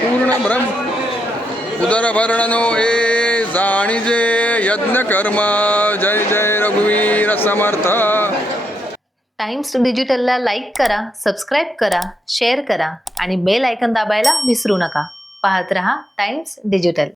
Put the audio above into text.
पूर्ण ब्रह्म उदरभरणनो ए जाणीजे यज्ञ कर्म. जय जय रघुवीर समर्थ. टाइम्स डिजिटलला लाईक करा, सबस्क्राईब करा, शेअर करा आणि बेल आयकॉन दाबायला विसरू नका. पाहत रहा टाइम्स डिजिटल.